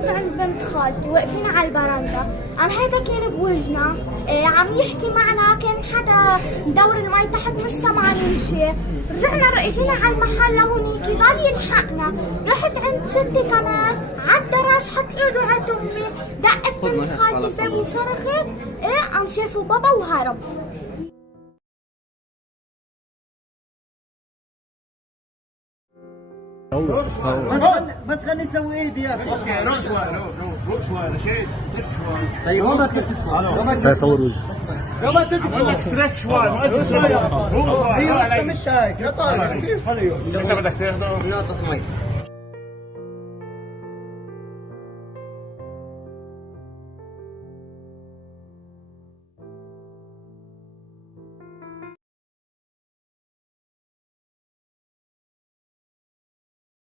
رحت عند بنت خالتي واقفين على البرندة، قام هيدا كان بوجنا عم يحكي معنا، كان حدا مدور المي تحت مش سمعانين شيء. رجعنا اجينا على المحل لهونيك ضل يلحقنا، رحت عند ستي كمان على الدراج حط ايده على تمي، دقت بنت خالتي الباب وصرخت، قام شافوا بابا وهرب. بس خلي يسوي ايدي يا اخي. اوكي روح شوي روح شوي نشيط شوي. طيب لا صور وجه. والله ستريك شوي ما ادري شوي. هي مش هيك يا طارق. انت بدك تاخذه؟ نقطة مي.